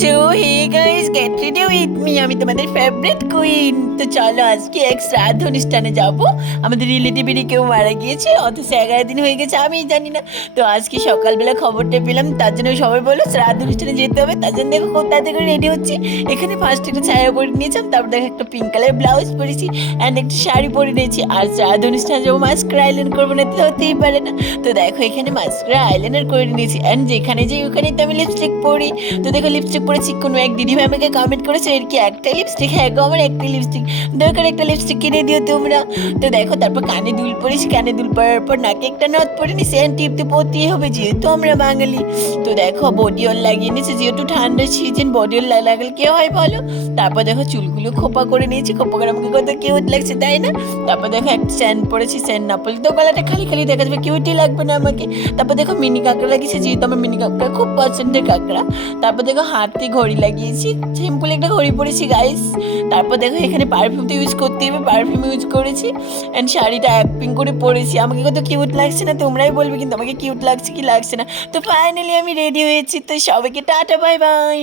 So hey guys, get ready with me. আমি তোমাদের favourite queen. তো চলো আজকে এক শ্রাদ্ধ অনুষ্ঠানে যাব। আমাদের রিলেটিভেরই কেউ মারা গিয়েছে, অথচ 11 দিন হয়ে গেছে, আমি জানি না। তো আজকে সকালবেলা খবরটা পেলাম, তার জন্য সবাই বললো শ্রাদ্ধ অনুষ্ঠানে যেতে হবে। তার জন্য দেখো খুব তাড়াতাড়ি করে রেডি হচ্ছি। এখানে ফার্স্ট একটা ছায়া পরে নিয়েছিলাম, তারপর দেখো একটা পিঙ্ক কালার ব্লাউজ পরেছি অ্যান্ড একটা শাড়ি পরে নিয়েছি। আর শ্রাদ্ধ অনুষ্ঠানে যাবো, মাস্কারা আইল্যান্ড করবো না, তো হতেই পারে না। তো দেখো এখানে মাস্কারা আইল্যান্ডার করে নিয়েছি অ্যান্ড যেখানে যাই ওখানেই তো আমি লিপস্টিক পরি। তো দেখো লিপস্টিক পরেছি, কোনো এক দিদিভাই আমাকে কমেন্ট করেছে এর কি একটাই লিপস্টিক? হ্যাঁ গো, আমার একটাই লিপস্টিক দরকার, একটা লিপস্টিক কিনে দিও তোমরা। তো দেখো তারপর কানে দুল পরিস, কানে দুল পরার পর নাকে একটা নথ পরে নি, সেন্ট টিপ তো পরতেই হবে যেহেতু আমরা বাঙালি। তো দেখো বডি অয়েল লাগিয়ে নিয়েছি, যেহেতু ঠান্ডার সিজন বডি অয়েল লাগালে কে হয় বলো। তারপর দেখো চুলগুলো খোপা করে নিয়েছি, খোপা করে আমাকে কত কিউট লাগছে তাই না। তারপর দেখো একটা স্যান্ড পরেছি, স্যান্ড না পরলে তো গলাটা খালি খালি দেখা যাবে, কিউটই লাগবে না আমাকে। তারপর দেখো মিনি কাঁকড়া লাগিয়েছি, যেহেতু আমার মিনি কাঁকড়া খুব পছন্দের কাঁকড়া। তারপর দেখো হাতে ঘড়ি লাগিয়েছি, সিম্পল একটা ঘড়ি পরেছি গাইস। তারপর দেখো এখানে পারফিউম তো ইউজ করতে হবে, পারফিউম ইউজ করেছি অ্যান্ড শাড়িটা এক পিঙ্ক করে পরেছি। আমাকে কত কিউট লাগছে না, তোমরাই বলবে কিন্তু আমাকে কিউট লাগছে কি লাগছে না। তো ফাইনালি আমি রেডি হয়েছি, তো সবাইকে টাটা বাই বাই।